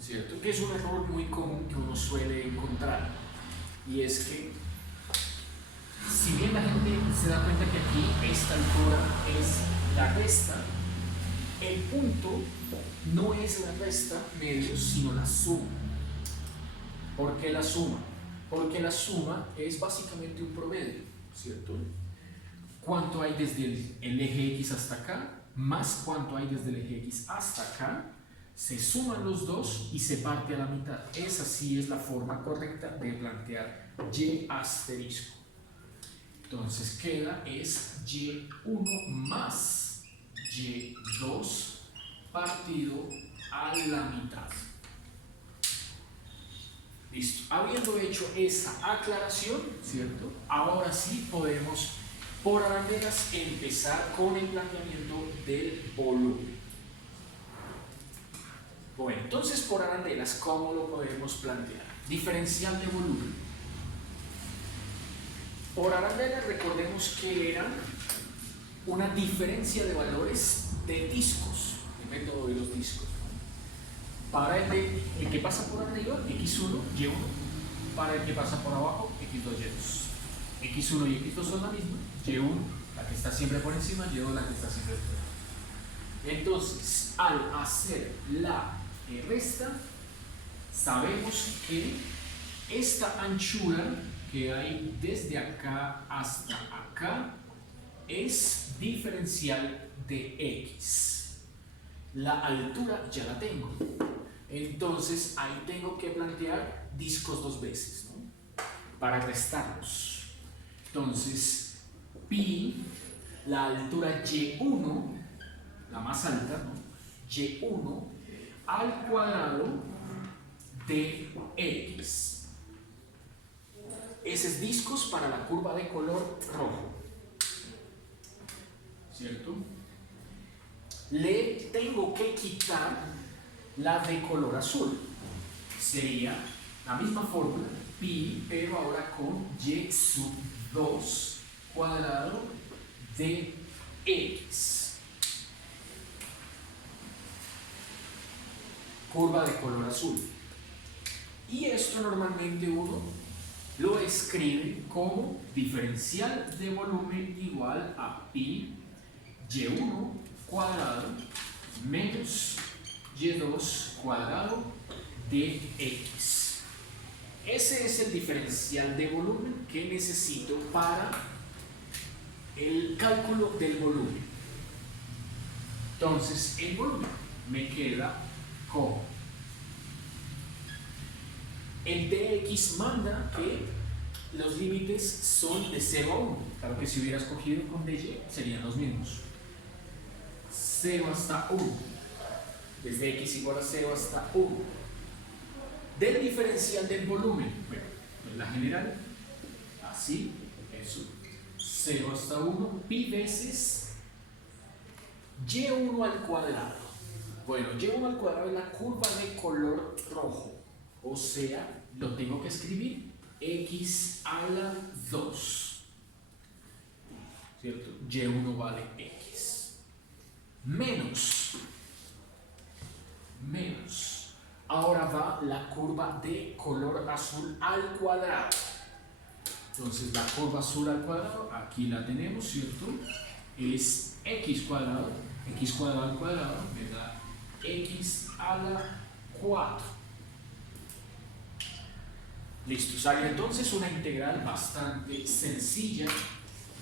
¿cierto? Que es un error muy común que uno suele encontrar, y es que si bien la gente se da cuenta que aquí esta altura es la resta, el punto no es la resta medios, sino la suma. ¿Por qué la suma? Porque la suma es básicamente un promedio, ¿cierto? Cuánto hay desde el eje X hasta acá, más cuánto hay desde el eje X hasta acá, se suman los dos y se parte a la mitad. Esa sí es la forma correcta de plantear Y asterisco. Entonces queda es Y1 más Y2 partido a la mitad. Listo. Habiendo hecho esa aclaración, ¿cierto? Ahora sí podemos, por arandelas, empezar con el planteamiento del volumen. Bueno, entonces por arandelas, ¿cómo lo podemos plantear? Diferencial de volumen. Por arandelas, recordemos que era una diferencia de valores de discos, el método de los discos. Para el que pasa por arriba, x1, y1. Para el que pasa por abajo, x2, y2. x1 y x2 son la misma, y1, la que está siempre por encima, y2, la que está siempre por debajo. Entonces, al hacer la resta, sabemos que esta anchura que hay desde acá hasta acá es diferencial de x. La altura ya la tengo. Entonces ahí tengo que plantear discos dos veces, ¿no? Para restarlos. Entonces, pi, la altura y1, la más alta, ¿no? Y1 al cuadrado de x. Ese es discos para la curva de color rojo, ¿cierto? Le tengo que quitar la de color azul. Sería la misma fórmula, pi, pero ahora con y sub 2 cuadrado de x. Curva de color azul. Y esto normalmente uno lo escribe como diferencial de volumen igual a pi y1 cuadrado menos y2 cuadrado de x. Ese es el diferencial de volumen que necesito para el cálculo del volumen. Entonces, el volumen me queda como el dx manda que los límites son de 0 a 1. Claro que si hubiera escogido con dy serían los mismos. 0 hasta 1. Desde x igual a 0 hasta 1. Del diferencial del volumen, bueno, en la general, así, eso, 0 hasta 1, pi veces y1 al cuadrado. Bueno, y1 al cuadrado es la curva de color rojo, o sea, lo tengo que escribir x a la 2, ¿cierto? y1 vale x, menos, ahora va la curva de color azul al cuadrado. Entonces la curva azul al cuadrado, aquí la tenemos, ¿cierto? Es x cuadrado al cuadrado me da x a la 4. Listo, sale entonces una integral bastante sencilla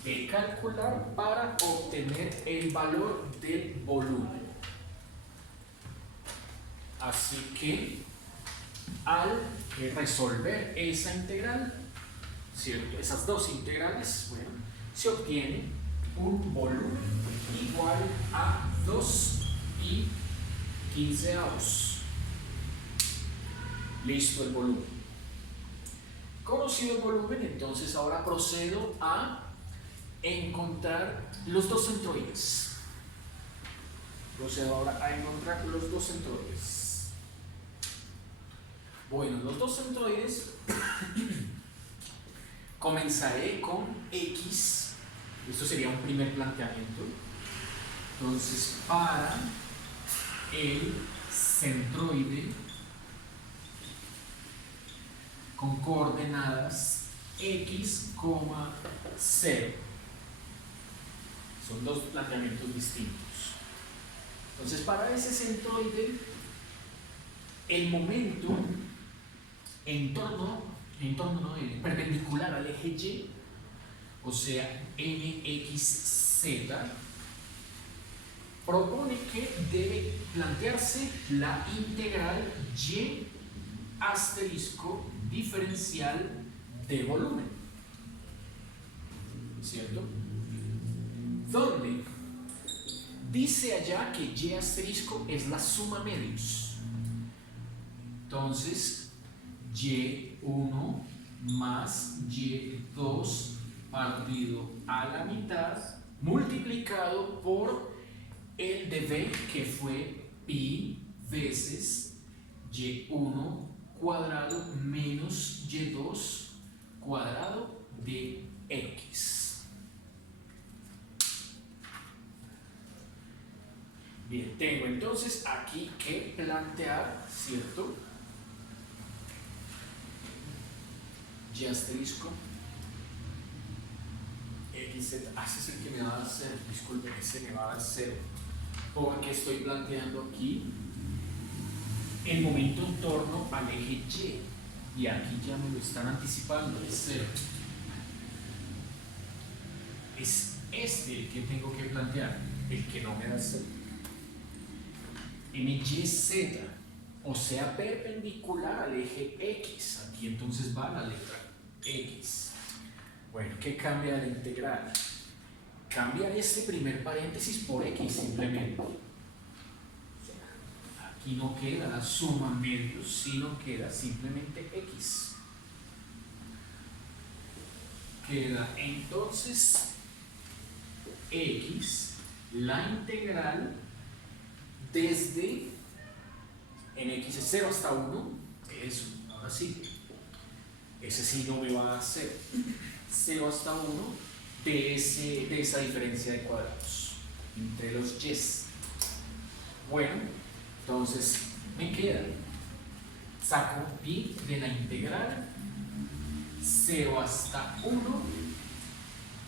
de calcular para obtener el valor del volumen. Así que al resolver esa integral, ¿cierto? Esas dos integrales, bueno, se obtiene un volumen igual a 2 y 15avos. Listo el volumen. Conocido el volumen, entonces ahora procedo a encontrar los dos centroides. Procedo ahora a encontrar los dos centroides. Bueno, los dos centroides comenzaré con x. Esto sería un primer planteamiento. Entonces, para el centroide con coordenadas x, 0. Son dos planteamientos distintos. Entonces, para ese centroide, el momento perpendicular al eje Y, o sea, mxz, propone que debe plantearse la integral y asterisco diferencial de volumen, ¿cierto? Donde dice allá que y asterisco es la suma medios. Entonces, y1 más y2 partido a la mitad multiplicado por el de b, que fue pi veces y1 cuadrado menos y2 cuadrado de x. Bien, tengo entonces aquí que plantear, ¿cierto? Y asterisco xz, ese es el que me va a hacer, disculpen, ese me va a hacer, porque estoy planteando aquí el momento en torno al eje y aquí ya me lo están anticipando, es 0. Es este el que tengo que plantear, el que no me da 0. MYZ, o sea, perpendicular al eje X. Aquí entonces va la letra X. Bueno, ¿qué cambia la integral? Cambiar este primer paréntesis por X simplemente. Aquí no queda la suma medios, sino queda simplemente X. Queda entonces X, la integral desde en X es 0 hasta 1, eso, ahora sí, ese sí no me va a dar 0, 0 hasta 1 de esa diferencia de cuadrados entre los y's. Bueno, entonces me queda, saco pi de la integral, 0 hasta 1,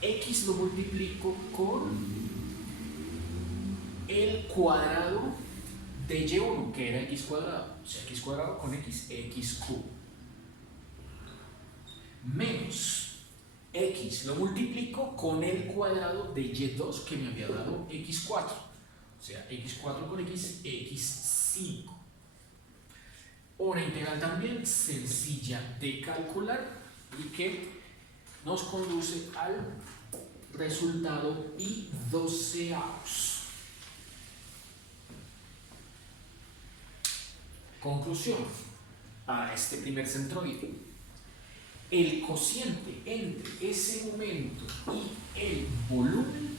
x lo multiplico con el cuadrado de y1, que era x cuadrado, o sea, x cuadrado con x, x cubo, menos x lo multiplico con el cuadrado de y2 que me había dado x4, o sea, x4 con x, x5. Una integral también sencilla de calcular y que nos conduce al resultado pi 12avos. Conclusión, para este primer centroide, el cociente entre ese momento y el volumen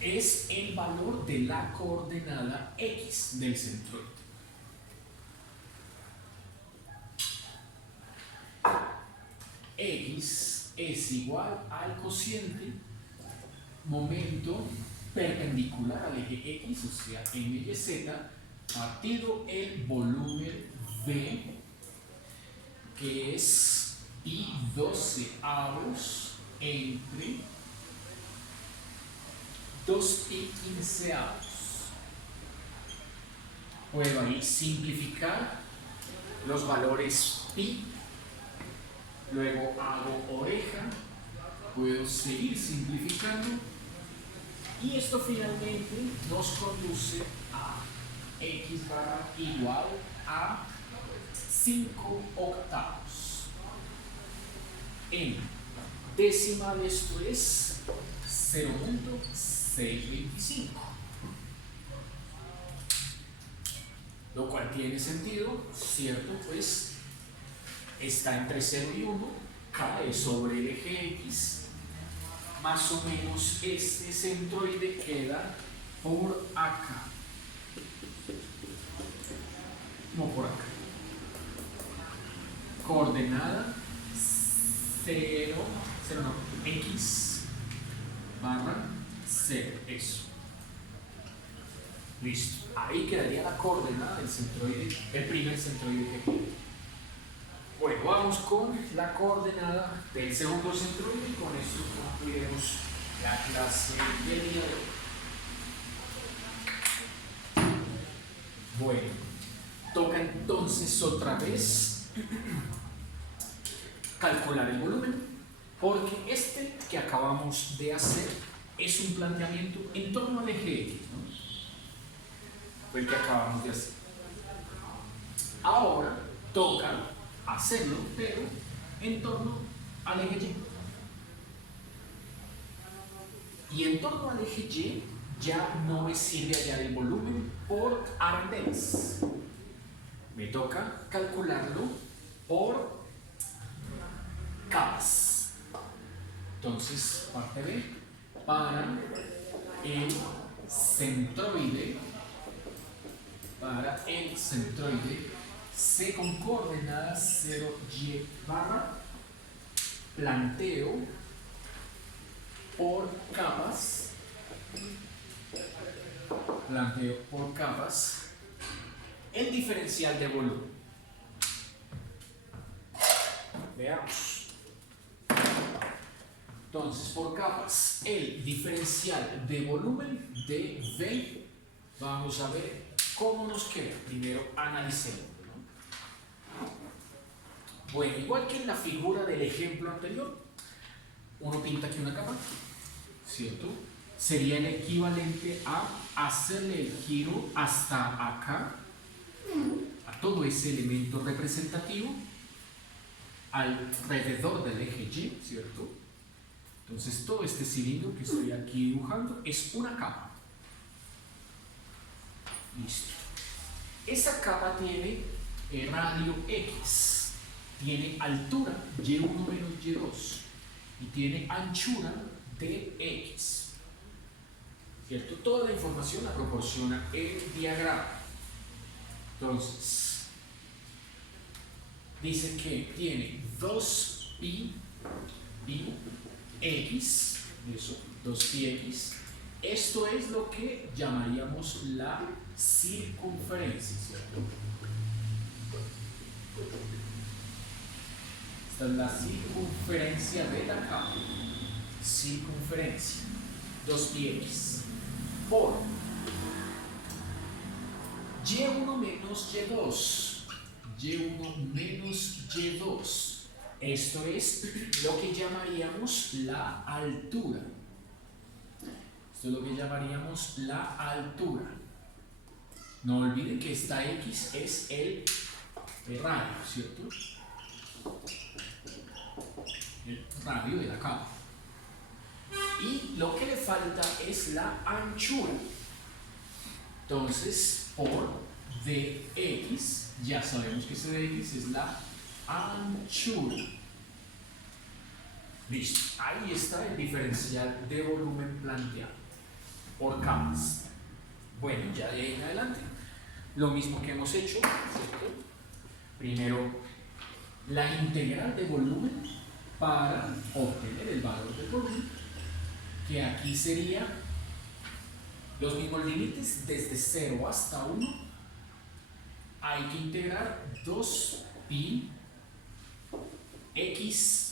es el valor de la coordenada x del centroide. X es igual al cociente momento perpendicular al eje x, o sea, MYZ, partido el volumen V, que es pi 12avos entre 2 pi 15avos. Puedo ahí simplificar los valores pi, luego hago oreja, puedo seguir simplificando y esto finalmente nos conduce a x barra igual a 5 octavos. En decimal esto es 0.625, lo cual tiene sentido, ¿cierto? Pues está entre 0 y 1, cae sobre el eje X, más o menos este centroide queda por acá, no por acá, coordenada 0, x barra 0, eso. Listo, ahí quedaría la coordenada del centroide, el primer centroide que queda. Bueno, vamos con la coordenada del segundo centroide y con esto concluiremos la clase del día de hoy. Bueno, toca entonces otra vez calcular el volumen, porque este que acabamos de hacer es un planteamiento en torno al eje X, ¿no? Fue el que acabamos de hacer. Ahora toca hacerlo, pero en torno al eje Y. Y en torno al eje Y ya no me sirve hallar el volumen por arandelas. Me toca calcularlo por capas. Entonces, parte B, para el centroide, C con coordenadas 0y barra, planteo por capas, el diferencial de volumen. Veamos. Entonces, por capas, el diferencial de volumen de V, vamos a ver cómo nos queda. Primero analicemos, ¿no? Bueno, igual que en la figura del ejemplo anterior, uno pinta aquí una capa, ¿cierto? Sería el equivalente a hacerle el giro hasta acá, a todo ese elemento representativo, alrededor del eje Y, ¿cierto? Entonces todo este cilindro que estoy aquí dibujando es una capa. Listo. Esa capa tiene radio X, tiene altura Y1 menos Y2 y tiene anchura dx. ¿Cierto? Toda la información la proporciona el diagrama. Entonces, dice que tiene 2pi x, eso, 2πx. Esto es lo que llamaríamos la circunferencia, ¿cierto? Esta es la circunferencia de la capa. Circunferencia, 2πx, por y1 menos y2. Y1 menos y2. Esto es lo que llamaríamos la altura. Esto es lo que llamaríamos la altura. No olviden que esta X es el radio, ¿cierto? El radio de la capa. Y lo que le falta es la anchura. Entonces, por dx, ya sabemos que ese dx es la anchura. Listo. Ahí está el diferencial de volumen planteado por capas. Bueno, ya de ahí en adelante, lo mismo que hemos hecho, ¿cierto? Primero, la integral de volumen para obtener el valor del volumen, que aquí sería los mismos límites desde 0 hasta 1. Hay que integrar 2pi x.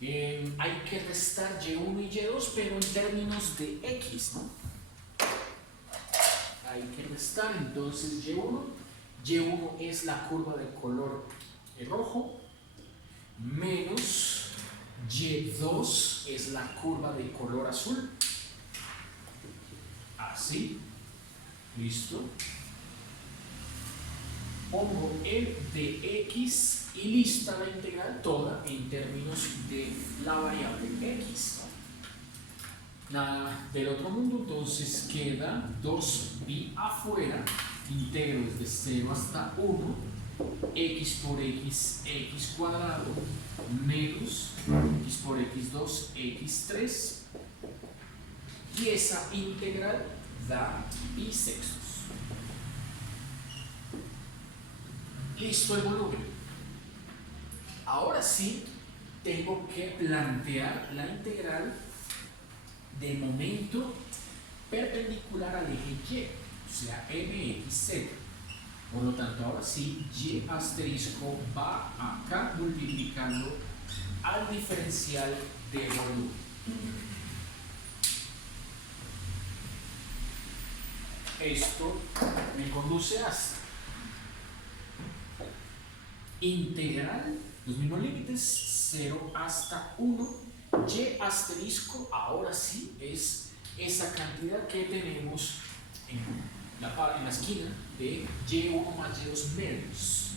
Hay que restar y1 y y2, pero en términos de x, ¿no? Hay que restar entonces y1. Y1 es la curva de color rojo, menos y2 es la curva de color azul. Así, listo. Pongo el dx y lista la integral toda en términos de la variable x. Nada del otro mundo, entonces queda 2pi afuera, integro desde 0 hasta 1, x por x, x cuadrado, menos x por x2, x3, y esa integral da pi sextos. Listo el volumen. Ahora sí tengo que plantear la integral del momento perpendicular al eje Y, o sea, mxz. Por lo tanto, ahora sí, y asterisco va acá multiplicando al diferencial de volumen. esto me conduce hasta integral, los mismos límites, 0 hasta 1, y asterisco, ahora sí, es esa cantidad que tenemos en la esquina de y1 más y2 medios.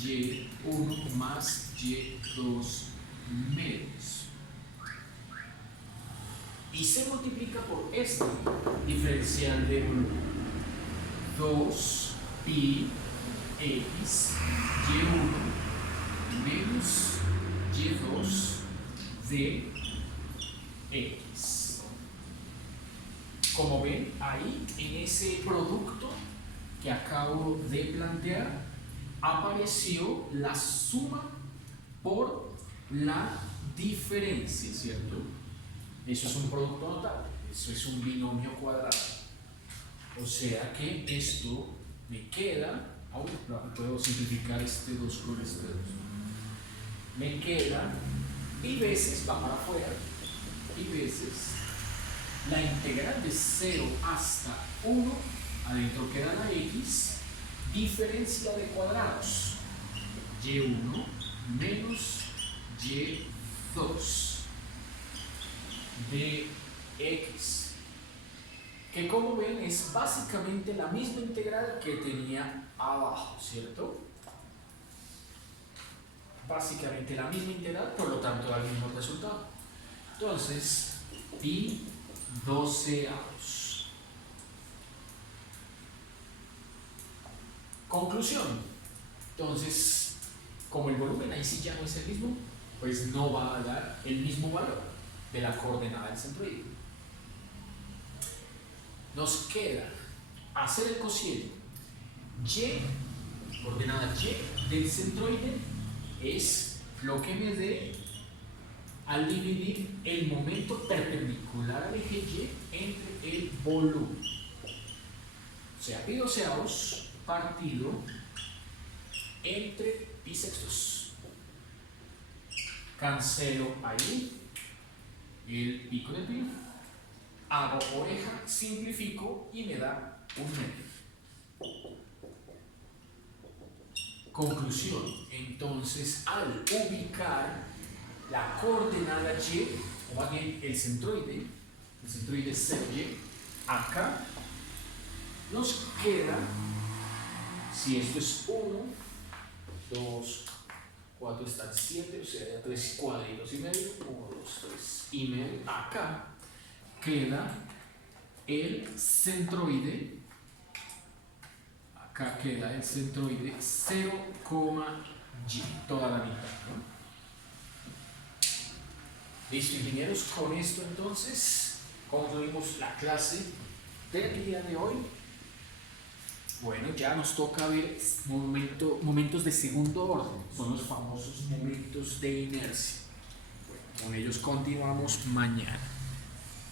y1 más y2 medios. Y se multiplica por este diferencial de 2 pi x y1 menos y2 de x. Como ven, ahí en ese producto que acabo de plantear apareció la suma por la diferencia, ¿cierto? Eso es un producto notable, eso es un binomio cuadrado. O sea que esto me queda, puedo simplificar este 2 con este 2. Me queda pi veces, va para afuera, pi veces la integral de 0 hasta 1, adentro queda la x, diferencia de cuadrados, y1 menos y2 de x, que como ven es básicamente la misma integral que tenía abajo, ¿cierto? Básicamente la misma integral, por lo tanto da el mismo resultado. Entonces, pi 12avos. Conclusión. Entonces, como el volumen ahí sí ya no es el mismo, pues no va a dar el mismo valor de la coordenada del centroide. Nos queda hacer el cociente. Y, coordenada y del centroide es lo que me dé al dividir el momento perpendicular al eje Y entre el volumen. O sea, pi 12avos partido entre pi sextos. Cancelo ahí el pico de pi, hago oreja, simplifico y me da un medio. Conclusión, entonces al ubicar la coordenada y, o más bien el centroide 0y, acá nos queda, si esto es 1, 2, 4 están 7, o sea, 3 cuadritos y medio, 1, 2, 3 y medio, acá queda el centroide, acá queda el centroide 0,y, toda la mitad, ¿no? Listo, ingenieros, con esto entonces concluimos la clase del día de hoy. Bueno, ya nos toca ver momentos de segundo orden, son los famosos momentos de inercia. Bueno, con ellos continuamos mañana.